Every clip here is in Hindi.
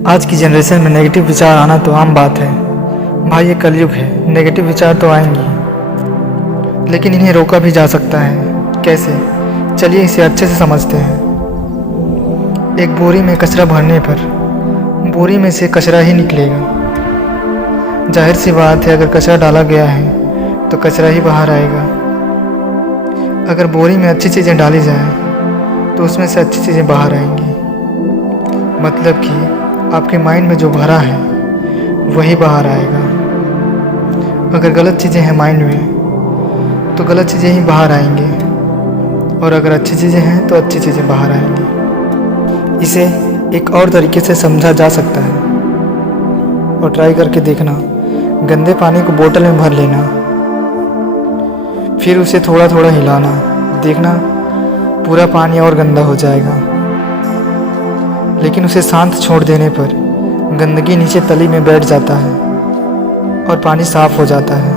आज की जनरेशन में नेगेटिव विचार आना तो आम बात है। भाई ये कलयुग है, नेगेटिव विचार तो आएंगी, लेकिन इन्हें रोका भी जा सकता है। कैसे? चलिए इसे अच्छे से समझते हैं। एक बोरी में कचरा भरने पर बोरी में से कचरा ही निकलेगा। जाहिर सी बात है, अगर कचरा डाला गया है तो कचरा ही बाहर आएगा। अगर बोरी में अच्छी चीज़ें डाली जाएं तो उसमें से अच्छी चीज़ें बाहर आएंगी। मतलब कि आपके माइंड में जो भरा है वही बाहर आएगा। अगर गलत चीज़ें हैं माइंड में तो गलत चीज़ें ही बाहर आएंगी, और अगर अच्छी चीज़ें हैं तो अच्छी चीज़ें बाहर आएंगी। इसे एक और तरीके से समझा जा सकता है, और ट्राई करके देखना। गंदे पानी को बोतल में भर लेना, फिर उसे थोड़ा थोड़ा हिलाना, देखना पूरा पानी और गंदा हो जाएगा। लेकिन उसे शांत छोड़ देने पर गंदगी नीचे तली में बैठ जाता है और पानी साफ हो जाता है।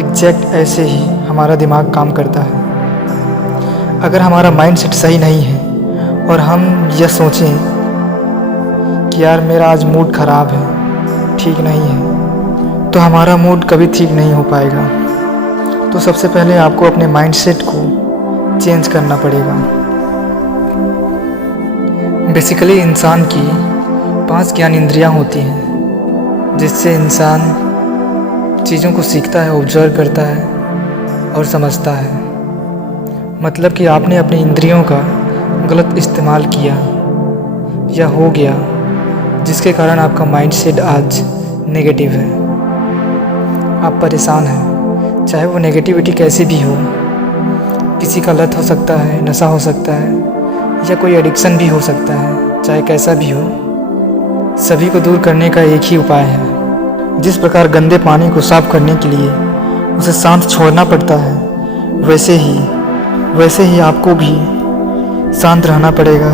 एग्जैक्ट ऐसे ही हमारा दिमाग काम करता है। अगर हमारा माइंडसेट सही नहीं है और हम यह सोचें कि यार मेरा आज मूड ख़राब है, ठीक नहीं है, तो हमारा मूड कभी ठीक नहीं हो पाएगा। तो सबसे पहले आपको अपने माइंडसेट को चेंज करना पड़ेगा। बेसिकली इंसान की 5 ज्ञान इंद्रियां होती हैं, जिससे इंसान चीज़ों को सीखता है, ऑब्जर्व करता है और समझता है। मतलब कि आपने अपनी इंद्रियों का गलत इस्तेमाल किया या हो गया, जिसके कारण आपका माइंडसेट आज नेगेटिव है। आप परेशान हैं, चाहे वो नेगेटिविटी कैसी भी हो। किसी का लत हो सकता है, नशा हो सकता है, या कोई एडिक्शन भी हो सकता है। चाहे कैसा भी हो, सभी को दूर करने का एक ही उपाय है। जिस प्रकार गंदे पानी को साफ करने के लिए उसे शांत छोड़ना पड़ता है, वैसे ही आपको भी शांत रहना पड़ेगा।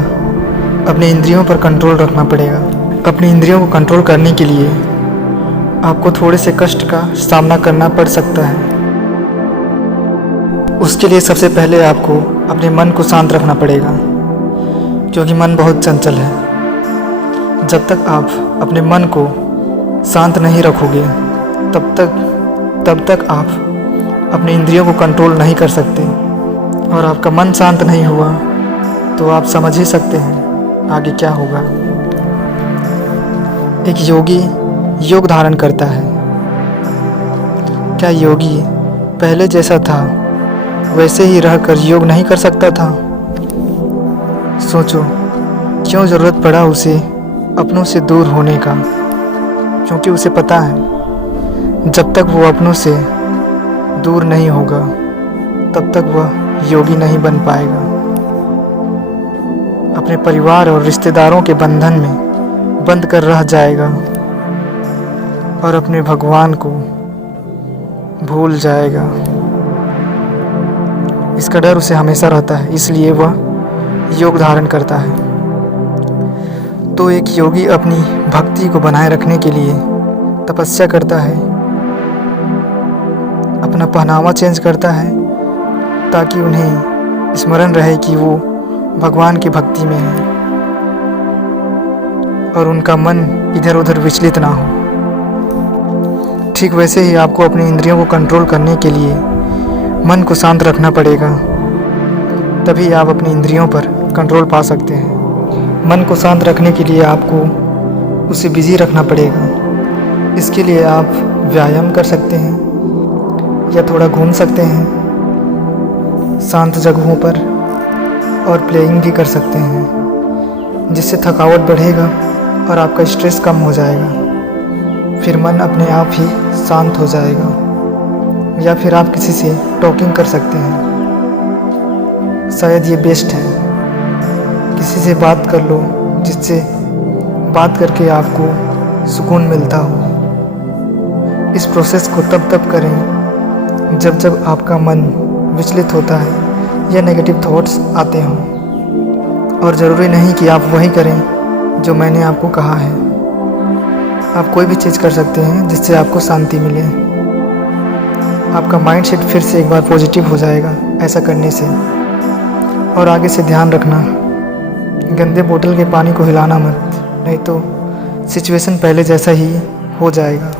अपने इंद्रियों पर कंट्रोल रखना पड़ेगा। अपनी इंद्रियों को कंट्रोल करने के लिए आपको थोड़े से कष्ट का सामना करना पड़ सकता है। उसके लिए सबसे पहले आपको अपने मन को शांत रखना पड़ेगा, क्योंकि मन बहुत चंचल है। जब तक आप अपने मन को शांत नहीं रखोगे, तब तक आप अपने इंद्रियों को कंट्रोल नहीं कर सकते। और आपका मन शांत नहीं हुआ तो आप समझ ही सकते हैं आगे क्या होगा। एक योगी योग धारण करता है। क्या योगी पहले जैसा था वैसे ही रहकर योग नहीं कर सकता था? सोचो, क्यों ज़रूरत पड़ा उसे अपनों से दूर होने का? क्योंकि उसे पता है जब तक वो अपनों से दूर नहीं होगा तब तक वह योगी नहीं बन पाएगा। अपने परिवार और रिश्तेदारों के बंधन में बंद कर रह जाएगा और अपने भगवान को भूल जाएगा। इसका डर उसे हमेशा रहता है, इसलिए वह योग धारण करता है। तो एक योगी अपनी भक्ति को बनाए रखने के लिए तपस्या करता है, अपना पहनावा चेंज करता है, ताकि उन्हें स्मरण रहे कि वो भगवान की भक्ति में है और उनका मन इधर उधर विचलित ना हो। ठीक वैसे ही आपको अपनी इंद्रियों को कंट्रोल करने के लिए मन को शांत रखना पड़ेगा, तभी आप अपनी इंद्रियों पर कंट्रोल पा सकते हैं। मन को शांत रखने के लिए आपको उसे बिजी रखना पड़ेगा। इसके लिए आप व्यायाम कर सकते हैं या थोड़ा घूम सकते हैं शांत जगहों पर, और प्लेइंग भी कर सकते हैं, जिससे थकावट बढ़ेगा और आपका स्ट्रेस कम हो जाएगा। फिर मन अपने आप ही शांत हो जाएगा। या फिर आप किसी से टॉकिंग कर सकते हैं, शायद ये बेस्ट है। किसी से बात कर लो जिससे बात करके आपको सुकून मिलता हो। इस प्रोसेस को तब करें जब आपका मन विचलित होता है या नेगेटिव थॉट्स आते हों। और ज़रूरी नहीं कि आप वही करें जो मैंने आपको कहा है। आप कोई भी चीज़ कर सकते हैं जिससे आपको शांति मिले। आपका माइंडसेट फिर से एक बार पॉजिटिव हो जाएगा ऐसा करने से। और आगे से ध्यान रखना, गंदे बोतल के पानी को हिलाना मत। नहीं तो सिचुएशन पहले जैसा ही हो जाएगा।